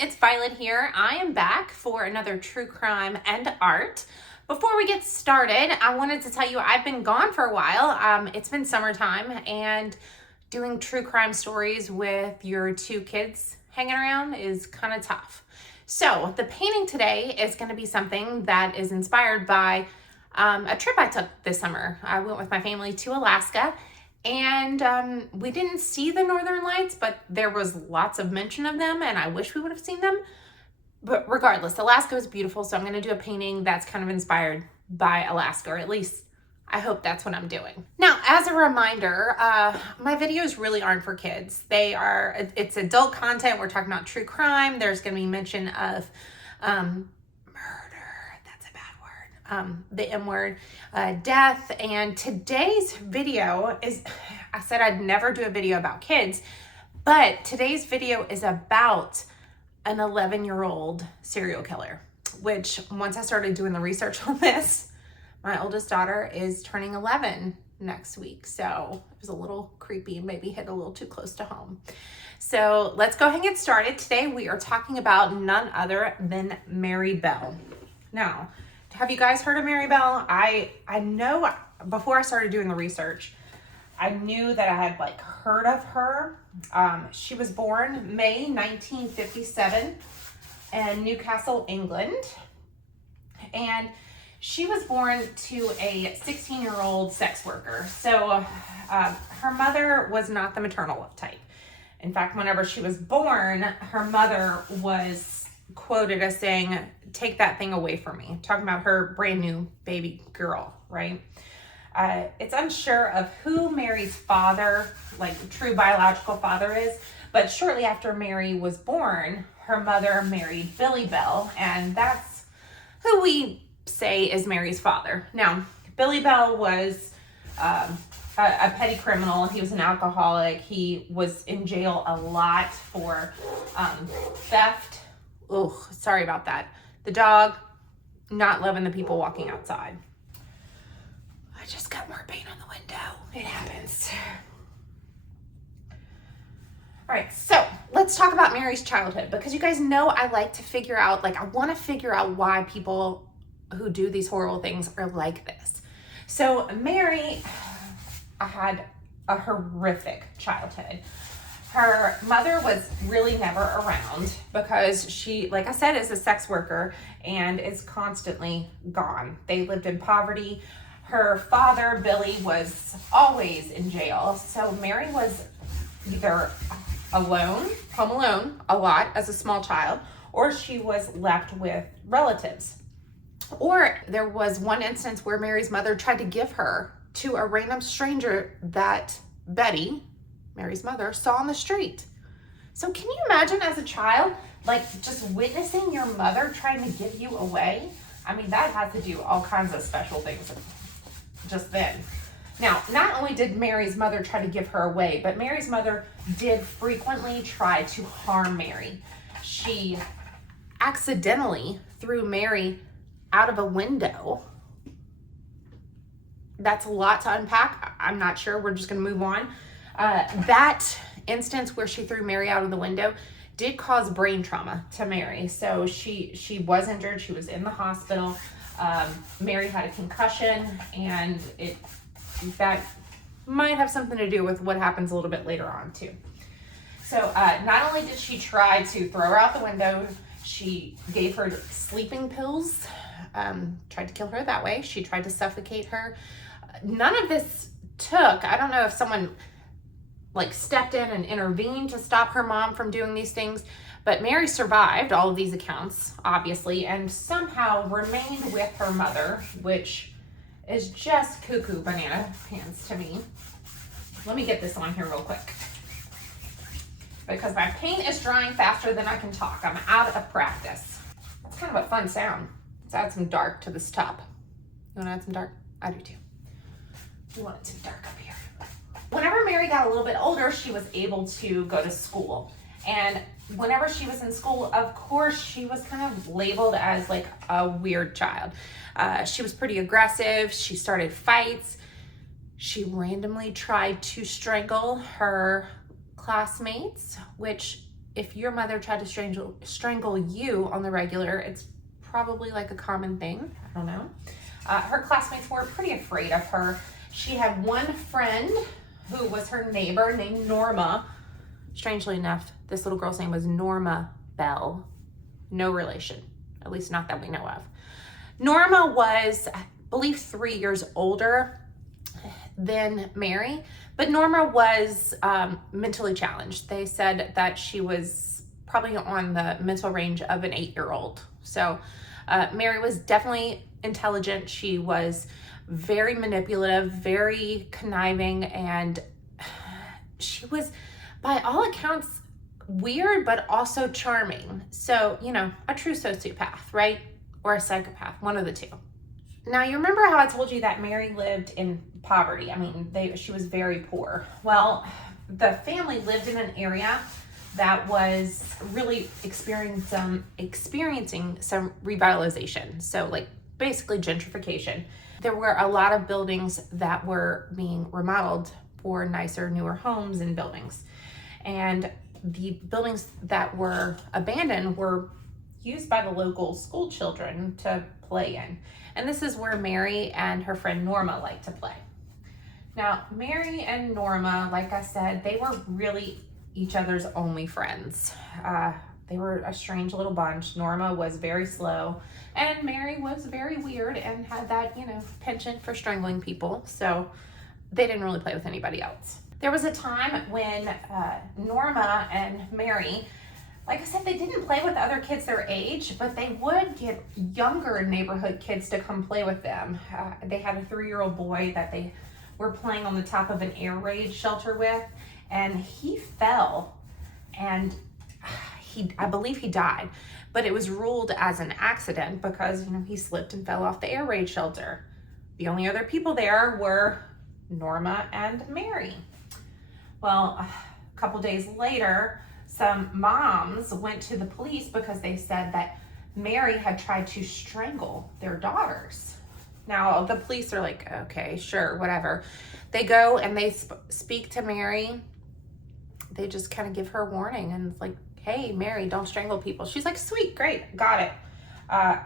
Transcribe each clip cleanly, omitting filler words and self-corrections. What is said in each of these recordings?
it's Violet here. I am back for another true crime and art. Before we get started, I wanted to tell you I've been gone for a while. It's been summertime, and doing true crime stories with your two kids hanging around is kind of tough. So the painting today is going to be something that is inspired by a trip I took this summer. I went with my family to Alaska, and we didn't see the Northern Lights, but there was lots of mention of them, and I wish we would have seen them. But regardless, Alaska was beautiful, so I'm going to do a painting that's kind of inspired by Alaska, or at least I hope that's what I'm doing. Now, as a reminder, my videos really aren't for kids. It's adult content. We're talking about true crime. There's going to be mention of murder, that's a bad word, the M word, death. And today's video is, I said I'd never do a video about kids, but today's video is about an 11-year-old serial killer, which once I started doing the research on this, my oldest daughter is turning 11 next week. So it was a little creepy and maybe hit a little too close to home. So let's go ahead and get started. Today we are talking about none other than Mary Bell. Now, have you guys heard of Mary Bell? I know before I started doing the research, I knew that I had heard of her. She was born May 1957 in Newcastle, England. And she was born to a 16-year-old sex worker. So her mother was not the maternal type. In fact, whenever she was born, her mother was quoted as saying, "Take that thing away from me," talking about her brand new baby girl, right? It's unsure of who Mary's father, true biological father is, but shortly after Mary was born, her mother married Billy Bell, and that's who we say is Mary's father. Now, Billy Bell was a petty criminal. He was an alcoholic. He was in jail a lot for theft. Oh, sorry about that. The dog, not loving the people walking outside. I just got more paint on the window. It happens. All right, so let's talk about Mary's childhood, because you guys know I like to figure out, I want to figure out why people who do these horrible things are like this. So Mary had a horrific childhood. Her mother was really never around because she, like I said, is a sex worker and is constantly gone. They lived in poverty. Her father, Billy, was always in jail. So Mary was either alone, home alone a lot as a small child, or she was left with relatives. Or there was one instance where Mary's mother tried to give her to a random stranger that Betty, Mary's mother, saw on the street. So can you imagine as a child, just witnessing your mother trying to give you away? I mean, that had to do all kinds of special things just then. Now, not only did Mary's mother try to give her away, but Mary's mother did frequently try to harm Mary. She accidentally threw Mary out of a window. That's a lot to unpack. I'm not sure. We're just going to move on. That instance where she threw Mary out of the window did cause brain trauma to Mary. So she was injured. She was in the hospital. Mary had a concussion, and that might have something to do with what happens a little bit later on too. So not only did she try to throw her out the window, she gave her sleeping pills, tried to kill her that way. She tried to suffocate her. None of this took, I don't know if someone stepped in and intervened to stop her mom from doing these things, but Mary survived all of these accounts, obviously, and somehow remained with her mother, which is just cuckoo banana pants to me. Let me get this on here real quick, because my paint is drying faster than I can talk. I'm out of practice. It's kind of a fun sound. Let's add some dark to this top. You want to add some dark? I do too. We want it to be dark up here. Whenever Mary got a little bit older, she was able to go to school. And whenever she was in school, of course, she was kind of labeled as a weird child. She was pretty aggressive. She started fights. She randomly tried to strangle her classmates, which if your mother tried to strangle you on the regular, it's probably like a common thing. I don't know. Her classmates were pretty afraid of her. She had one friend who was her neighbor named Norma. Strangely enough, this little girl's name was Norma Bell. No relation, at least not that we know of. Norma was, I believe, 3 years older than Mary, but Norma was mentally challenged. They said that she was probably on the mental range of an 8-year-old. So Mary was definitely intelligent. She was very manipulative, very conniving, and she was, by all accounts, weird, but also charming. So, you know, a true sociopath, right? Or a psychopath, one of the two. Now, you remember how I told you that Mary lived in poverty? I mean, she was very poor. Well, the family lived in an area that was really experiencing some revitalization. So like basically gentrification. There were a lot of buildings that were being remodeled for nicer, newer homes and buildings. And the buildings that were abandoned were used by the local school children to play in. And this is where Mary and her friend Norma liked to play. Now, Mary and Norma, like I said, they were really each other's only friends. They were a strange little bunch. Norma was very slow, and Mary was very weird and had that, you know, penchant for strangling people. So they didn't really play with anybody else. There was a time when Norma and Mary, like I said, they didn't play with other kids their age, but they would get younger neighborhood kids to come play with them. They had a 3-year-old boy that they were playing on the top of an air raid shelter with, and he fell, and I believe he died, but it was ruled as an accident because, you know, he slipped and fell off the air raid shelter. The only other people there were Norma and Mary. Well, a couple days later, some moms went to the police because they said that Mary had tried to strangle their daughters. Now, the police are like, okay, sure, whatever. They go and they speak to Mary. They just kind of give her a warning and it's like, hey, Mary, don't strangle people. She's like, sweet, great, got it.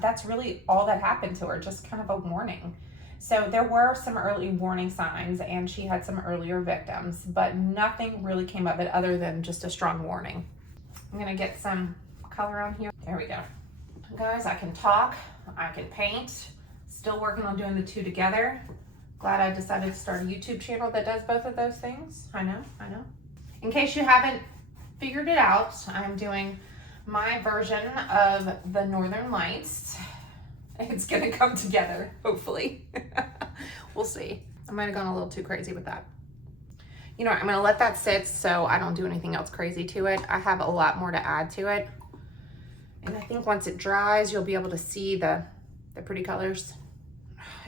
That's really all that happened to her, just kind of a warning. So there were some early warning signs and she had some earlier victims, but nothing really came of it other than just a strong warning. I'm gonna get some color on here. There we go. Guys, I can talk, I can paint, still working on doing the two together. Glad I decided to start a YouTube channel that does both of those things. I know. In case you haven't figured it out, I'm doing my version of the Northern Lights. It's gonna come together, hopefully. We'll see. I might have gone a little too crazy with that. You know what, I'm gonna let that sit so I don't do anything else crazy to it. I have a lot more to add to it. And I think once it dries, you'll be able to see the pretty colors.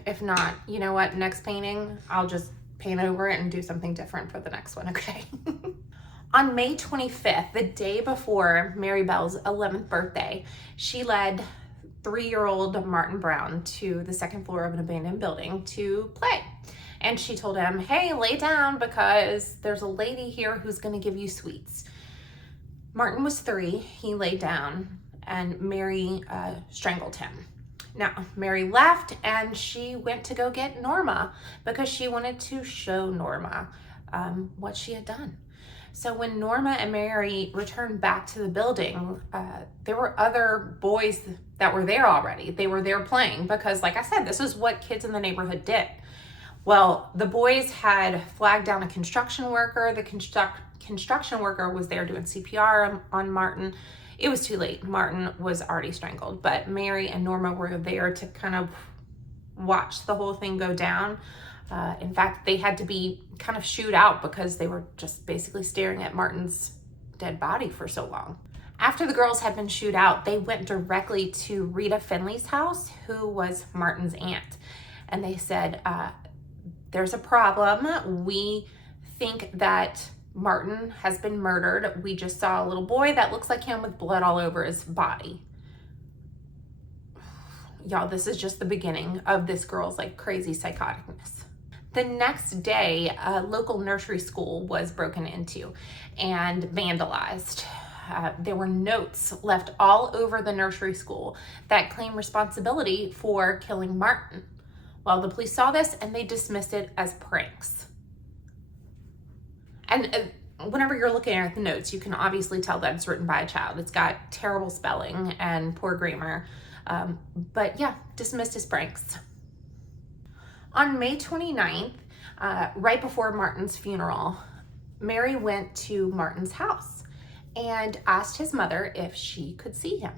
If not, you know what, next painting, I'll just paint over it and do something different for the next one, okay? On May 25th, the day before Mary Bell's 11th birthday, she led 3-year-old Martin Brown to the second floor of an abandoned building to play. And she told him, hey, lay down because there's a lady here who's gonna give you sweets. Martin was 3, he laid down, and Mary strangled him. Now, Mary left and she went to go get Norma because she wanted to show Norma what she had done. So when Norma and Mary returned back to the building, there were other boys that were there already. They were there playing because, like I said, this is what kids in the neighborhood did. Well, the boys had flagged down a construction worker. The construction worker was there doing CPR on Martin. It was too late. Martin was already strangled, but Mary and Norma were there to kind of watch the whole thing go down. In fact, they had to be kind of shooed out because they were just basically staring at Martin's dead body for so long. After the girls had been shooed out, they went directly to Rita Finley's house, who was Martin's aunt. And they said, there's a problem. We think that Martin has been murdered. We just saw a little boy that looks like him with blood all over his body. Y'all, this is just the beginning of this girl's like crazy psychoticness. The next day, a local nursery school was broken into and vandalized. There were notes left all over the nursery school that claimed responsibility for killing Martin. Well, the police saw this and they dismissed it as pranks. And whenever you're looking at the notes, you can obviously tell that it's written by a child. It's got terrible spelling and poor grammar. But yeah, dismissed as pranks. On May 29th, right before Martin's funeral, Mary went to Martin's house and asked his mother if she could see him.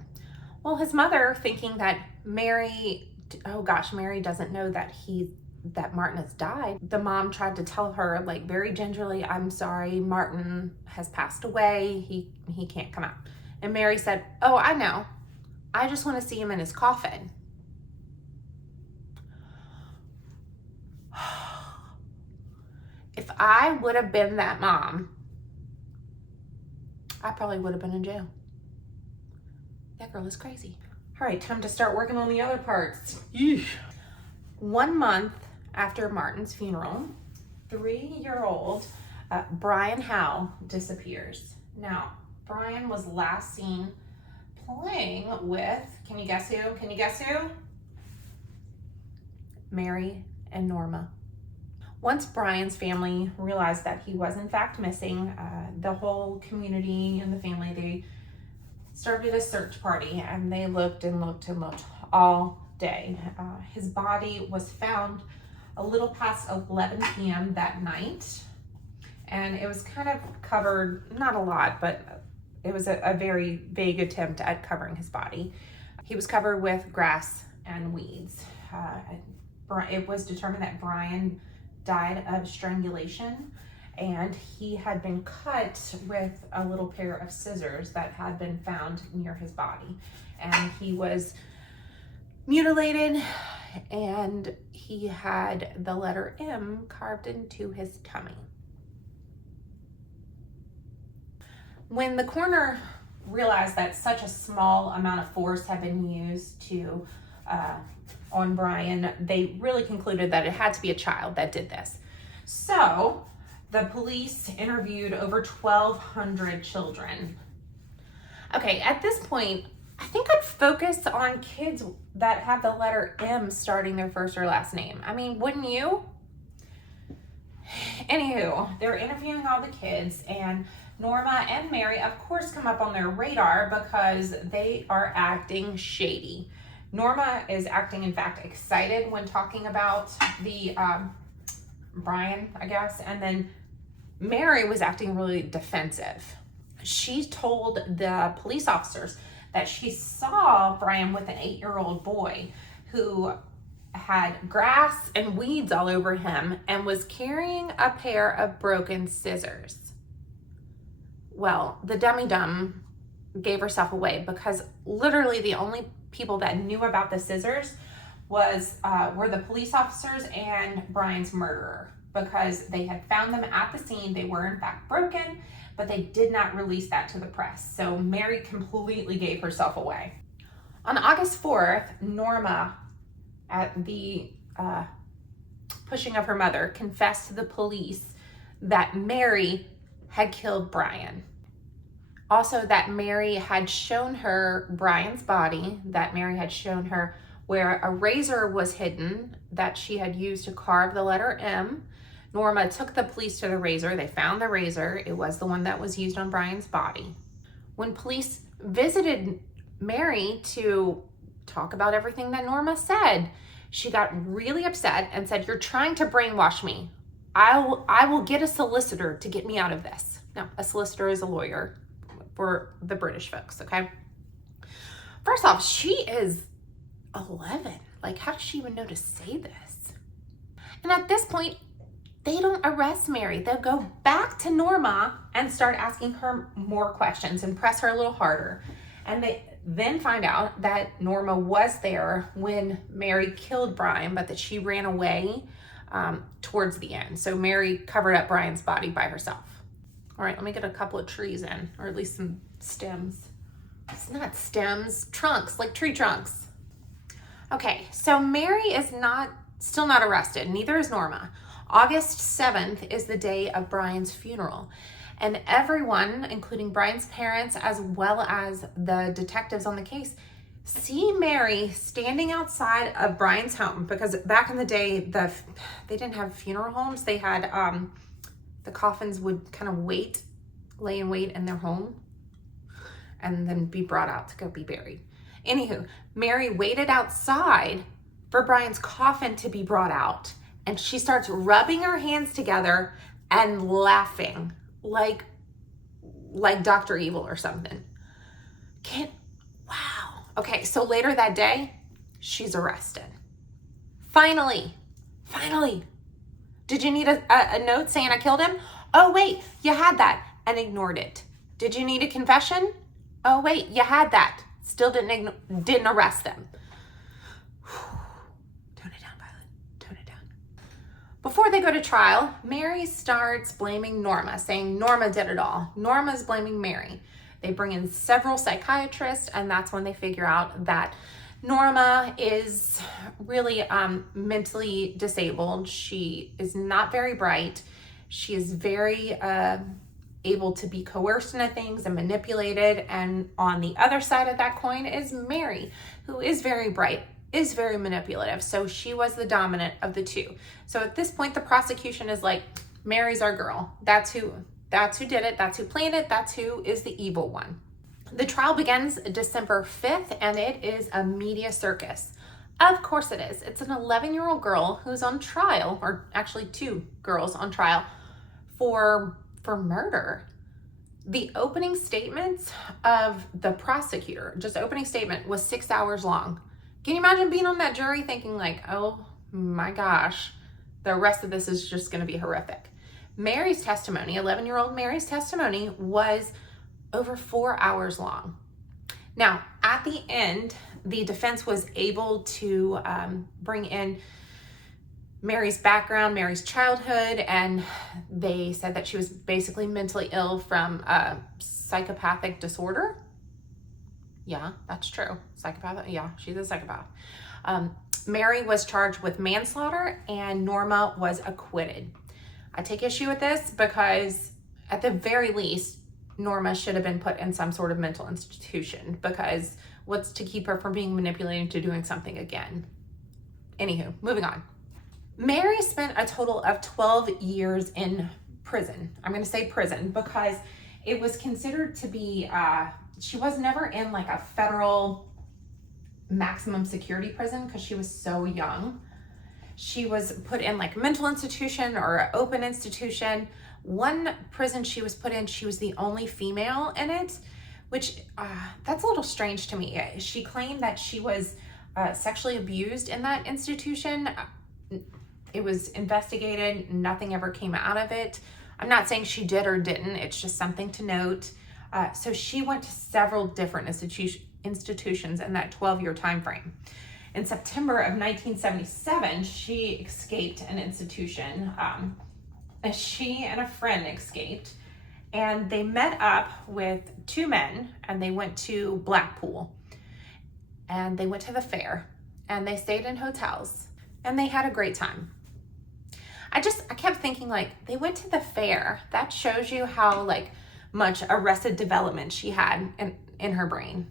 Well, his mother, thinking that Mary doesn't know that Martin has died. The mom tried to tell her, like, very gingerly, I'm sorry, Martin has passed away. He can't come out. And Mary said, oh, I know. I just want to see him in his coffin. If I would have been that mom, I probably would have been in jail. That girl is crazy. All right, time to start working on the other parts. Yeesh. 1 month after Martin's funeral, 3-year-old Brian Howe disappears. Now, Brian was last seen playing with, can you guess who? Can you guess who? Mary and Norma. Once Brian's family realized that he was in fact missing, the whole community and the family, they started a search party, and they looked and looked and looked all day. His body was found a little past 11 p.m. that night, and it was kind of covered, not a lot, but it was a very vague attempt at covering his body. He was covered with grass and weeds. It was determined that Brian died of strangulation, and he had been cut with a little pair of scissors that had been found near his body. And he was mutilated, and he had the letter M carved into his tummy. When the coroner realized that such a small amount of force had been used on Brian, they really concluded that it had to be a child that did this. So the police interviewed over 1,200 children. Okay, at this point, I think I'd focus on kids that have the letter M starting their first or last name. I mean, wouldn't you? Anywho, they're interviewing all the kids, and Norma and Mary, of course, come up on their radar because they are acting shady. Norma is acting, in fact, excited when talking about the Brian, I guess, and then Mary was acting really defensive. She told the police officers that she saw Brian with an 8-year-old boy who had grass and weeds all over him and was carrying a pair of broken scissors. Well, the dummy-dum gave herself away because literally the only people that knew about the scissors were the police officers and Brian's murderer, because they had found them at the scene. They were in fact broken, but they did not release that to the press. So Mary completely gave herself away. On August 4th, Norma, at the pushing of her mother, confessed to the police that Mary had killed Brian. Also, that Mary had shown her Brian's body, that Mary had shown her where a razor was hidden that she had used to carve the letter M. Norma took the police to the razor. They found the razor. It was the one that was used on Brian's body. When police visited Mary to talk about everything that Norma said, she got really upset and said, "You're trying to brainwash me. I will get a solicitor to get me out of this." Now, a solicitor is a lawyer for the British folks, okay? First off, she is 11. Like, how does she even know to say this? And at this point, they don't arrest Mary. They'll go back to Norma and start asking her more questions and press her a little harder. And they then find out that Norma was there when Mary killed Brian, but that she ran away towards the end. So Mary covered up Brian's body by herself. All right, let me get a couple of trees in, or at least some stems. It's not stems, trunks, like tree trunks. Okay, so Mary is still not arrested, neither is Norma. August 7th is the day of Brian's funeral. And everyone, including Brian's parents, as well as the detectives on the case, see Mary standing outside of Brian's home, because back in the day, they didn't have funeral homes. They had, the coffins would kind of lay in wait in their home and then be brought out to go be buried. Anywho, Mary waited outside for Brian's coffin to be brought out, and she starts rubbing her hands together and laughing like Dr. Evil or something. Wow. Okay, so later that day, she's arrested. Finally. Did you need a note saying I killed him? Oh, wait, you had that and ignored it. Did you need a confession? Oh, wait, you had that. Still didn't arrest them. Tone it down, Violet. Tone it down. Before they go to trial, Mary starts blaming Norma, saying Norma did it all. Norma's blaming Mary. They bring in several psychiatrists, and that's when they figure out that Norma is really mentally disabled. She is not very bright. She is very able to be coerced into things and manipulated. And on the other side of that coin is Mary, who is very bright, is very manipulative. So she was the dominant of the two. So at this point, the prosecution is like, Mary's our girl. That's who did it. That's who planned it. That's who is the evil one. The trial begins December 5th, and it is a media circus. Of course it is. It's an 11-year-old girl who's on trial, or actually 2 girls on trial for murder. The opening statements of the prosecutor, just opening statement, was 6 hours long. Can you imagine being on that jury thinking like, oh my gosh, the rest of this is just going to be horrific. Mary's testimony, 11-year-old Mary's testimony, was over 4 hours long. Now, at the end, the defense was able to bring in Mary's background, Mary's childhood, and they said that she was basically mentally ill from a psychopathic disorder. Yeah, that's true. Psychopathic, yeah, she's a psychopath. Mary was charged with manslaughter, and Norma was acquitted. I take issue with this because at the very least, Norma should have been put in some sort of mental institution, because what's to keep her from being manipulated into doing something again? Anywho, moving on. Mary spent a total of 12 years in prison. I'm going to say prison because it was considered to be, she was never in like a federal maximum security prison because she was so young. She was put in like a mental institution or an open institution. One prison she was put in, she was the only female in it, which that's a little strange to me. She claimed that she was sexually abused in that institution. It was investigated. Nothing ever came out of it. I'm not saying she did or didn't. It's just something to note. So she went to several different institutions in that 12-year time frame. In September of 1977, she escaped an institution. She and a friend escaped, and they met up with 2 men, and they went to Blackpool, and they went to the fair, and they stayed in hotels, and they had a great time. I kept thinking, like, they went to the fair. That shows you how like much arrested development she had in her brain.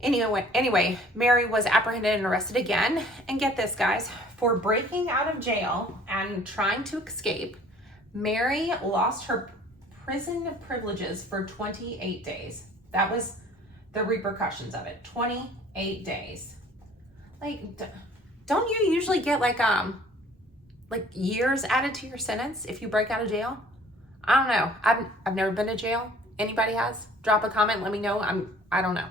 Anyway, Mary was apprehended and arrested again. And get this, guys, for breaking out of jail and trying to escape, Mary lost her prison privileges for 28 days. That was the repercussions of it. 28 days. Like, don't you usually get like years added to your sentence if you break out of jail? I don't know. I've never been to jail. Anybody has? Drop a comment. Let me know. I don't know.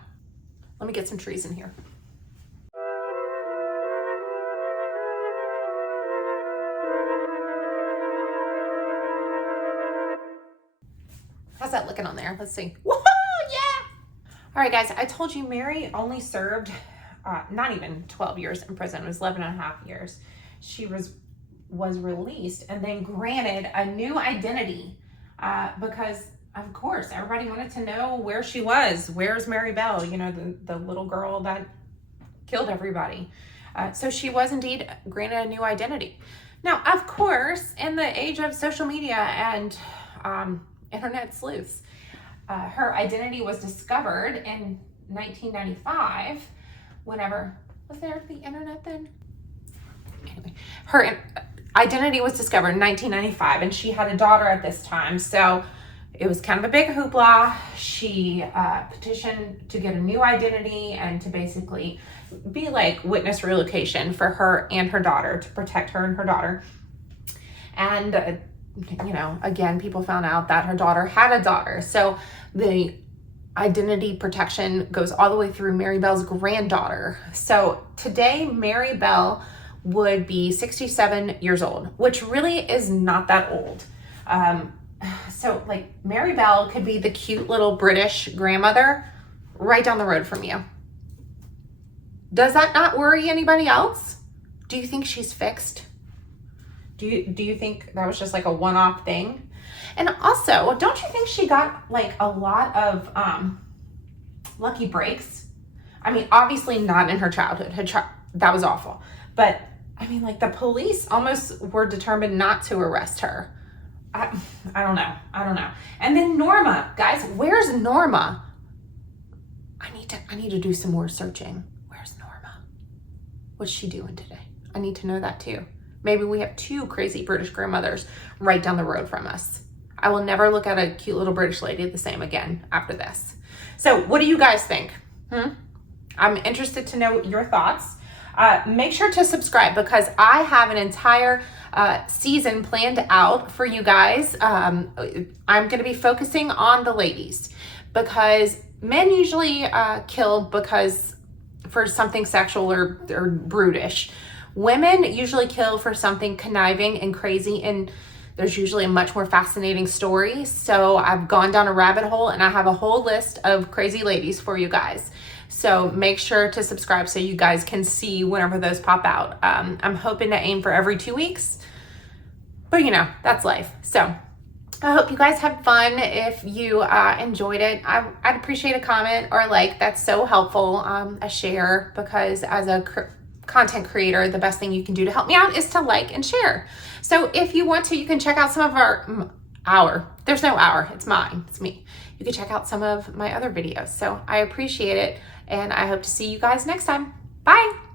Let me get some trees in here. How's that looking on there? Let's see. Woohoo! Yeah! All right, guys. I told you Mary only served not even 12 years in prison. It was 11 and a half years. She was released and then granted a new identity because, of course, everybody wanted to know where she was. Where's Mary Bell? You know, the little girl that killed everybody. So she was indeed granted a new identity. Now, of course, in the age of social media and internet sleuths. Her identity was discovered in 1995. Whenever, was there the internet then? Anyway, her identity was discovered in 1995, and she had a daughter at this time. So it was kind of a big hoopla. She petitioned to get a new identity and to basically be like witness relocation for her and her daughter, to protect her and her daughter. And, you know, again, people found out that her daughter had a daughter. So the identity protection goes all the way through Mary Bell's granddaughter. So today, Mary Bell would be 67 years old, which really is not that old. So like Mary Bell could be the cute little British grandmother right down the road from you. Does that not worry anybody else? Do you think she's fixed? Do you think that was just like a one-off thing? And also, don't you think she got like a lot of lucky breaks? I mean, obviously not in her childhood. That was awful. But I mean, like the police almost were determined not to arrest her. I don't know. And then Norma, guys, where's Norma? I need to do some more searching. Where's Norma? What's she doing today? I need to know that too. Maybe we have two crazy British grandmothers right down the road from us. I will never look at a cute little British lady the same again after this. So what do you guys think? I'm interested to know your thoughts. Make sure to subscribe because I have an entire season planned out for you guys. I'm going to be focusing on the ladies because men usually kill because for something sexual or brutish. Women usually kill for something conniving and crazy, and there's usually a much more fascinating story. So I've gone down a rabbit hole and I have a whole list of crazy ladies for you guys. So make sure to subscribe so you guys can see whenever those pop out. I'm hoping to aim for every 2 weeks, but you know, that's life. So I hope you guys had fun. If you enjoyed it, I'd appreciate a comment or a like. That's so helpful, a share, because as a content creator, the best thing you can do to help me out is to like and share. So if you want to, you can check out some of there's no our, it's mine, it's me. You can check out some of my other videos. So I appreciate it, and I hope to see you guys next time. Bye.